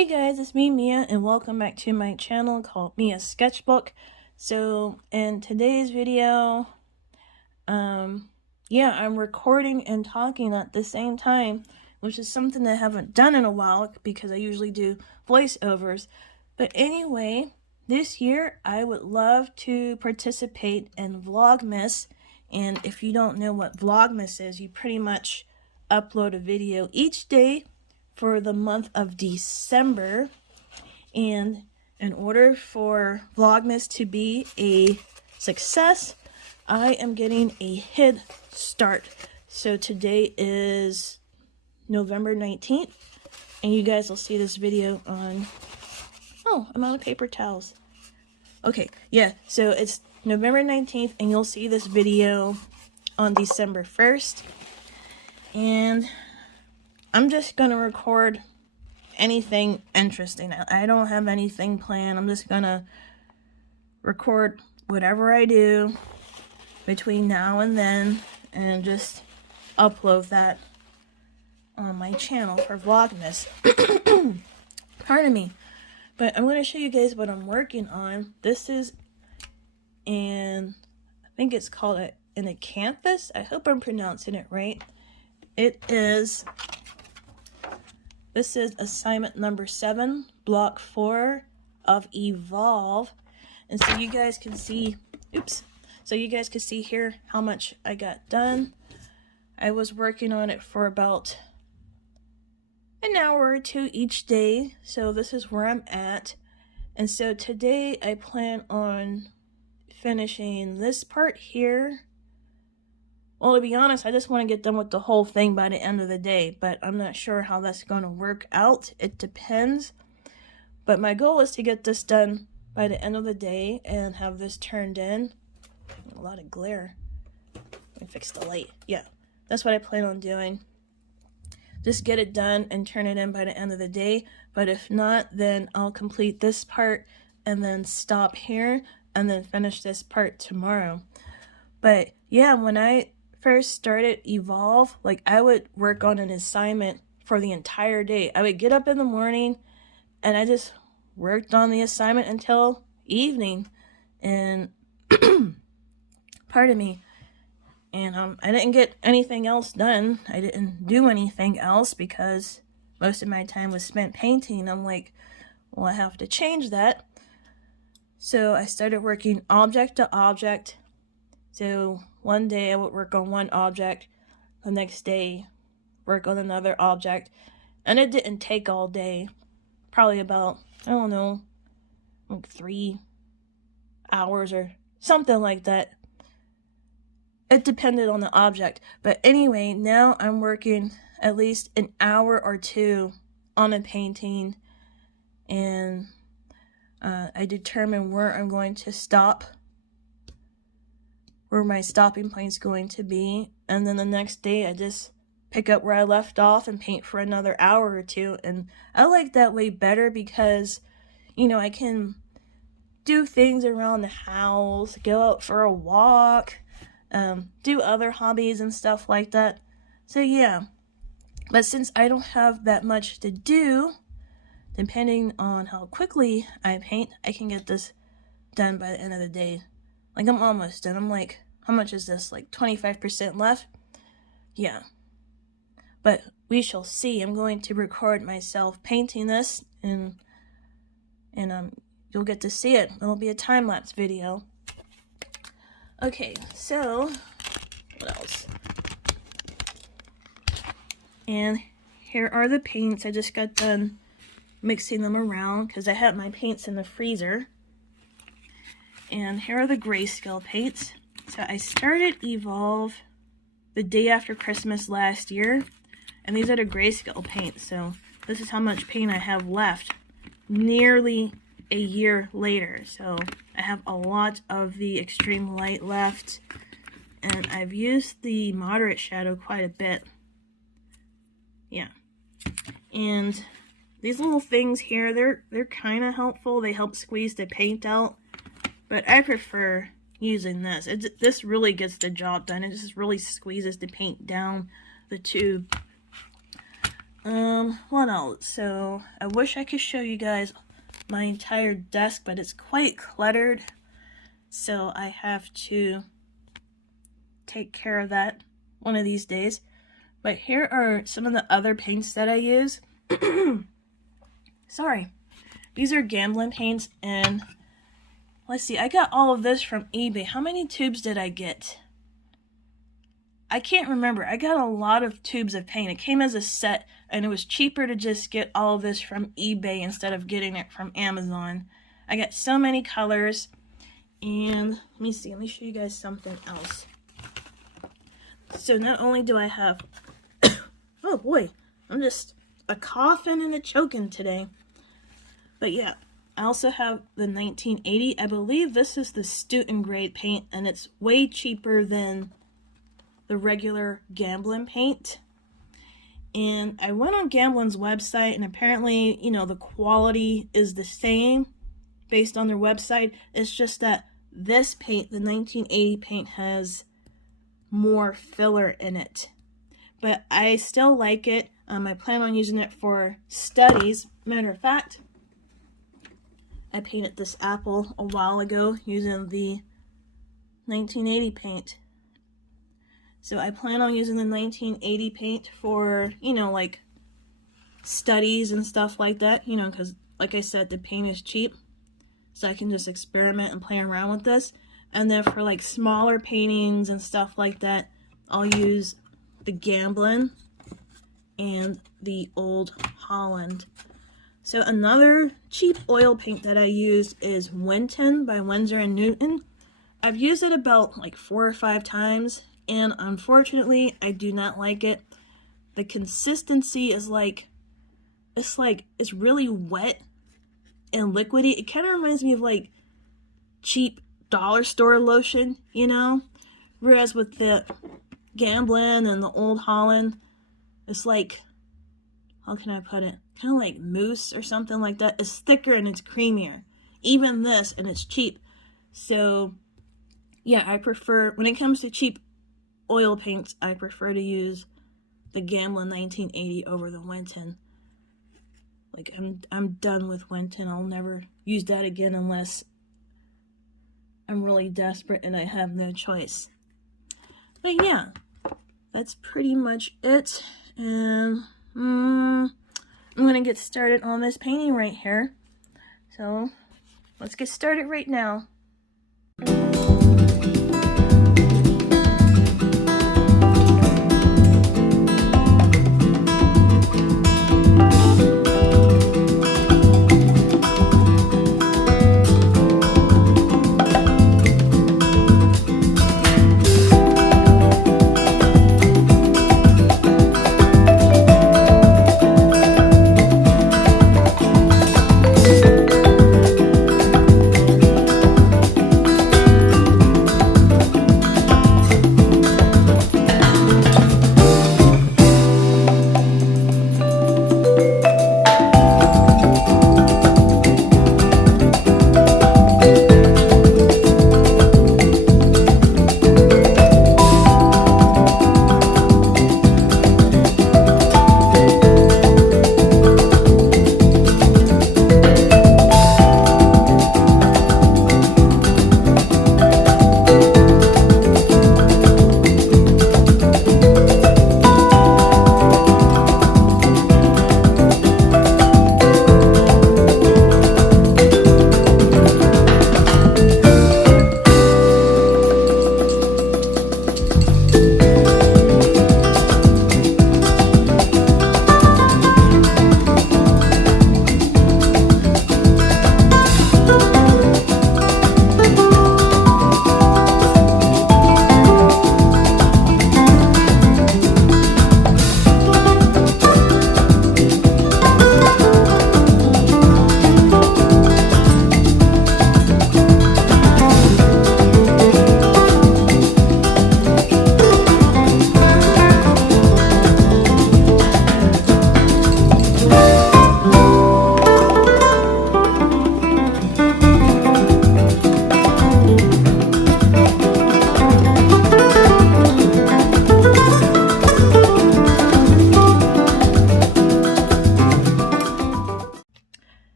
Hey guys, it's me, Mia, and welcome back to my channel called Mia's Sketchbook. So, in today's video, I'm recording and talking at the same time, which is something that I haven't done in a while because I usually do voiceovers. But anyway, this year I would love to participate in Vlogmas, and if you don't know what Vlogmas is, you pretty much upload a video each day for the month of December. And in order for Vlogmas to be a success, I am getting a head start. So today is November 19th, and you guys will see this video on, oh, I'm out of paper towels. Okay, yeah, so it's November 19th, and you'll see this video on December 1st. And I'm just gonna record anything interesting. I don't have anything planned. I'm just gonna record whatever I do between now and then and just upload that on my channel for Vlogmas. Pardon me. But I'm gonna show you guys what I'm working on. This is I think it's called an acanthus. I hope I'm pronouncing it right. This is assignment number 7, block 4 of Evolve. And so you guys can see, here how much I got done. I was working on it for about an hour or two each day. So this is where I'm at. And so today I plan on finishing this part here. Well, to be honest, I just want to get done with the whole thing by the end of the day, but I'm not sure how that's going to work out. It depends. But my goal is to get this done by the end of the day and have this turned in. A lot of glare. Let me fix the light. Yeah, that's what I plan on doing. Just get it done and turn it in by the end of the day. But if not, then I'll complete this part and then stop here and then finish this part tomorrow. But yeah, when I first started Evolve, like, I would work on an assignment for the entire day. I would get up in the morning and I just worked on the assignment until evening, and pardon me, and I didn't get anything else done. I didn't do anything else because most of my time was spent painting. I'm like, well, I have to change that. So I started working object to object. So one day I would work on one object, the next day work on another object, and it didn't take all day. Probably about, I don't know, like 3 hours or something like that. It depended on the object. But anyway, now I'm working at least an hour or 2 on a painting, and I determine where I'm going to stop, where my stopping point is going to be, and then the next day I just pick up where I left off and paint for another hour or 2. And I like that way better because, you know, I can do things around the house, go out for a walk, do other hobbies and stuff like that. So yeah, but since I don't have that much to do, depending on how quickly I paint, I can get this done by the end of the day. Like, I'm almost done. I'm like, how much is this? Like 25% left? Yeah. But we shall see. I'm going to record myself painting this, and you'll get to see it. It'll be a time-lapse video. Okay, so what else? And here are the paints. I just got done mixing them around because I had my paints in the freezer. And here are the grayscale paints. So I started Evolve the day after Christmas last year, and these are the grayscale paints. So this is how much paint I have left nearly a year later. So I have a lot of the extreme light left, and I've used the moderate shadow quite a bit. Yeah. And these little things here, they're kind of helpful. They help squeeze the paint out. But I prefer using this. This really gets the job done. It just really squeezes the paint down the tube. What else? So, I wish I could show you guys my entire desk, but it's quite cluttered. So, I have to take care of that one of these days. But here are some of the other paints that I use. Sorry. These are gambling paints, and let's see, I got all of this from eBay. How many tubes did I get? I can't remember. I got a lot of tubes of paint. It came as a set, and it was cheaper to just get all of this from eBay instead of getting it from Amazon. I got so many colors, and let me see. Let me show you guys something else. So not only do I have... oh boy, I'm just a coughing and a choking today. But yeah, I also have the 1980. I believe this is the student grade paint, and it's way cheaper than the regular Gamblin paint. And I went on Gamblin's website, and apparently, you know, the quality is the same based on their website. It's just that this paint, the 1980 paint, has more filler in it. But I still like it. I plan on using it for studies. Matter of fact, I painted this apple a while ago using the 1980 paint. So I plan on using the 1980 paint for, you know, like studies and stuff like that, you know, because like I said, the paint is cheap. So I can just experiment and play around with this. And then for like smaller paintings and stuff like that, I'll use the Gamblin and the Old Holland. So another cheap oil paint that I use is Winton by Winsor & Newton. I've used it about like 4 or 5 times, and unfortunately I do not like it. The consistency is like, it's really wet and liquidy. It kind of reminds me of like cheap dollar store lotion, you know? Whereas with the Gamblin and the Old Holland, it's like, how can I put it? Kind of like mousse or something like that. It's thicker and it's creamier. Even this, and it's cheap. So, yeah, I prefer, when it comes to cheap oil paints, I prefer to use the Gamblin 1980 over the Winton. Like, I'm done with Winton. I'll never use that again unless I'm really desperate and I have no choice. But yeah, that's pretty much it. And I'm gonna get started on this painting right here. So let's get started right now.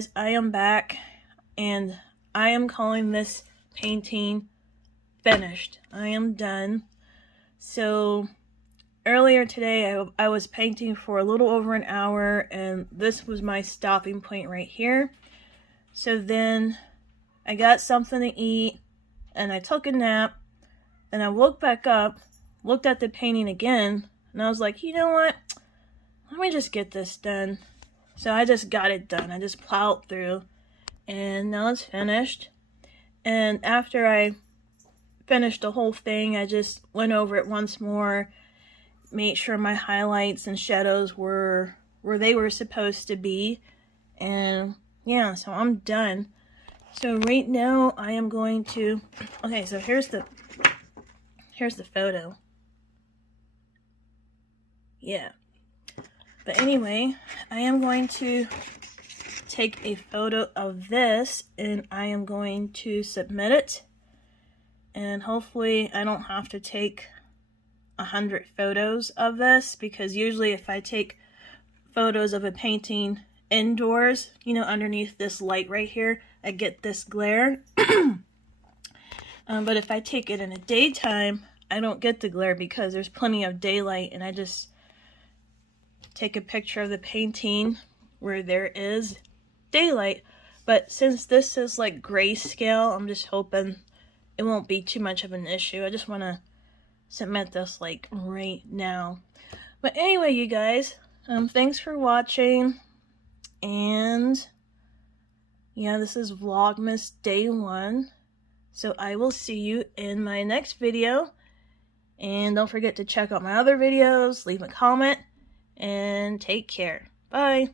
guys, I am back, and I am calling this painting finished. I am done. So earlier today I was painting for a little over an hour, and this was my stopping point right here. So then I got something to eat and I took a nap, and I woke back up, looked at the painting again, and I was like, you know what, let me just get this done. So I just got it done. I just plowed through, and now it's finished. And after I finished the whole thing, I just went over it once more, made sure my highlights and shadows were where they were supposed to be, and yeah, so I'm done. So right now I am going to, okay, so here's the photo. Yeah. But anyway, I am going to take a photo of this, and I am going to submit it. And hopefully I don't have to take 100 photos of this, because usually if I take photos of a painting indoors, you know, underneath this light right here, I get this glare. But if I take it in the daytime, I don't get the glare because there's plenty of daylight, and I just take a picture of the painting where there is daylight. But since this is like grayscale, I'm just hoping it won't be too much of an issue. I just want to submit this like right now. But anyway, you guys, thanks for watching, and yeah, this is Vlogmas Day 1. So I will see you in my next video, and don't forget to check out my other videos, leave a comment, and take care. Bye.